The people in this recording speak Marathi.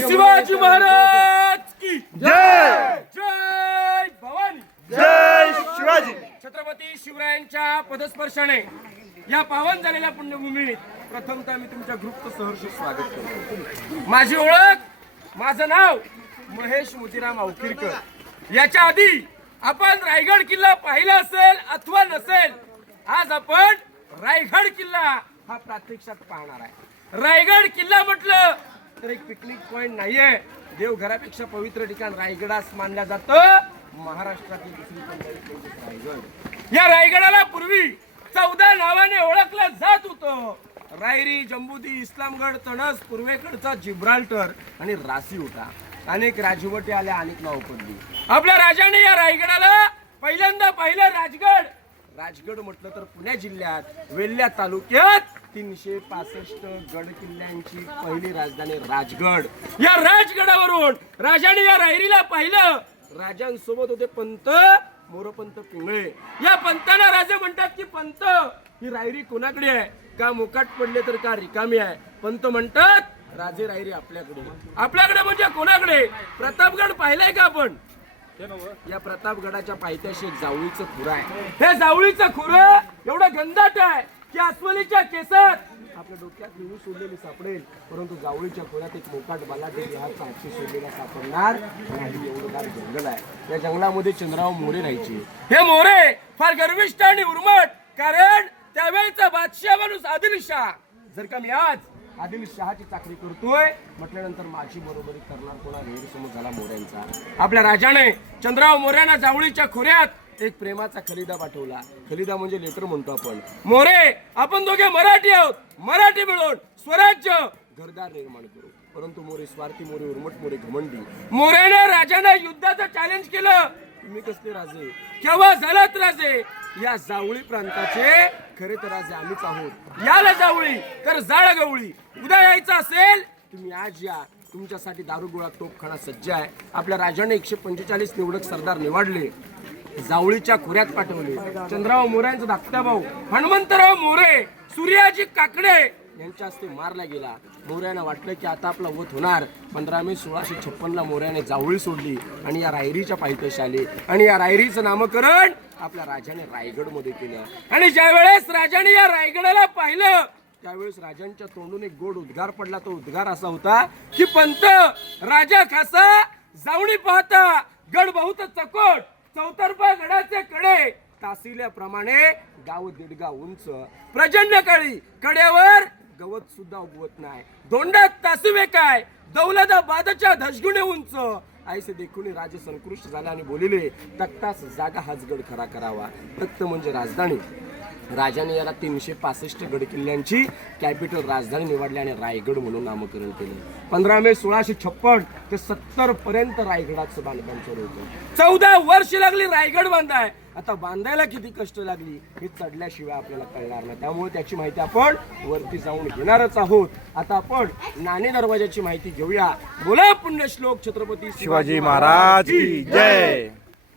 छत्रपती शिवाजी महाराज की जय! जय भवानी! जय शिवाजी! छत्रपती शिवरायांच्या पदस्पर्शाने या पावन झालेल्या पुण्यभूमीत प्रथमतः मी तुमच्या ग्रुपचं सहर्ष स्वागत करतो. माझी ओळख माझं नाव महेश मोतीराम अवकिरकर याच्या आधी आपण रायगड किल्ला पाहिला असेल अथवा नसेल आज आपण रायगड किल्ला हा प्रात्यक्षात पाहणार आहे. रायगड किल्ला म्हटलं तर एक पिकनिक पॉइंट नाहीये. देवघरापेक्षा पवित्र ठिकाण रायगडास मानलं जातं. महाराष्ट्रातील दुसरी रायगड? या रायगडाला पूर्वी चौदा नावाने ओळखलं जात होतं. रायरी जंबुदी इस्लामगड तणस पूर्वेकडचा जिब्राल्टर आणि रासी होता अनेक राजवटी आल्या अनेक नाव पडली. आपल्या राजाने या रायगडाला पहिल्यांदा पाहिलं राजगड. राजगड म्हटलं तर पुणे जिल्ह्यात वेल्ल्या तालुक्यात. तीनशे पासष्ट गड किल्ल्यांची पहिली राजधानी राजगड. या राजगडावरून राजाने या रायरीला पाहिलं. राजांसोबत होते पंत मोरपंत पिंगळे. या पंताला राजे म्हणतात की पंत ही रायरी कोणाकडे आहे? का मुकाट पडले तर का रिकामी आहे? पंत म्हणतात राजे रायरी आपल्याकडे आपल्याकडे म्हणजे कोणाकडे? प्रतापगड पाहिलाय का आपण? या प्रतापगडाच्या पायथ्याशी एक जावळीचं खुर आहे. हे जावळीचं खुर एवढं गंधाट आहे. की अस्वलीच्या केसात. आपल्या डोक्यात नेहमी सोडलेली सापडेल. परंतु जावळीच्या खोऱ्यात एक मोकाट बलाढ्य विहारचा आठशे सोडलेला सापडणार. आणि एवढं दाट जंगल आहे. या जंगलामध्ये चंद्राव मोरे राहायचे. हे मोरे फार गर्विष्ठ आणि उर्मट कारण त्यावेळेचा बादशाह माणूस आदिलशाह. जर का मी आज आदिलशहाची चाकरी करतोय म्हटल्यानंतर माझी बरोबरी करणार कोणा? गैरसमज झाला मोऱ्यांचा. आपल्या राजाने चंद्राव मोऱ्यांना जावळीच्या खोऱ्यात एक प्रेमाचा खलिदा पाठवला. खलिदा म्हणजे लेटर म्हणतो आपण. मोरे आपण दोघे मराठी आहोत. मराठी मिळून स्वराज्य. घरदार निर्माण करू. परंतु मोरे स्वार्थी मोरे उर्मट मोरे घमंडी. मोरेने राजाने युद्धाचं चॅलेंज केलं. तुम्ही कसले राजे? केव्हा झालात राजे? या जावळी प्रांताचे खरे तर राजे आम्हीच आहोत. याला जावळी तर जाळ गवळी उद्या यायचं असेल तुम्ही आज या. तुमच्यासाठी दारुगोळा तोपखाना सज्ज आहे. आपल्या राजाने एकशे पंचेचाळीस निवडक सरदार निवडले. जावळीच्या खोऱ्यात पाठवले. चंद्रराव मोऱ्यांचा धाकटा भाऊ. हनुमंतराव मोरे सूर्याजी काकडे यांच्या हस्ते मारला गेला. मोऱ्यानं वाटलं की आता आपला वध होणार. पंधरा मे सोळाशे छप्पनला मोऱ्याने जावळी सोडली आणि या रायरीच्या पायथ्याशी आले. आणि या रायरीचं नामकरण आपल्या राजाने रायगडमध्ये केलं. आणि ज्यावेळेस राजाने या रायगडाला पाहिलं त्यावेळेस राजांच्या तोंडून एक गोड उद्गार पडला. तो उद्गार असा होता की पंत राजा खासा जावणी पाहता गड बहुत चकोट. चौतर्फा गडाचे कडे. तासिल्याप्रमाणे गाव दीडगा उंच. प्रचंड काळी कड्यावर गवत सुद्धा उगवत नाही. दोंडात तासिवे काय? दौलताबादच्या धसगुणे उंच. आईसे देखून राजे संकृष्ट झाले आणि बोलिले तक्तास जागा हाजगड खरा करावा. तक्त म्हणजे राजधानी. राजाने याला तीनशे पासष्ट गड किल्ल्यांची कॅपिटल राजधानी निवडली आणि रायगड म्हणून नामकरण केलं. पंधरा मे सोळाशे छप्पन ते सत्तर पर्यंत रायगडाचं बांधकाम चालू होतं चौदा वर्ष लागली रायगड बांधाय. आता बांधायला किती कष्ट लागली हे चढल्याशिवाय आपल्याला कळणार नाही. त्यामुळे त्याची माहिती आपण वरती जाऊन घेणारच आहोत. आता आपण नाणे दरवाजाची माहिती घेऊया. बोला पुण्यश्लोक छत्रपती शिवाजी महाराज जय.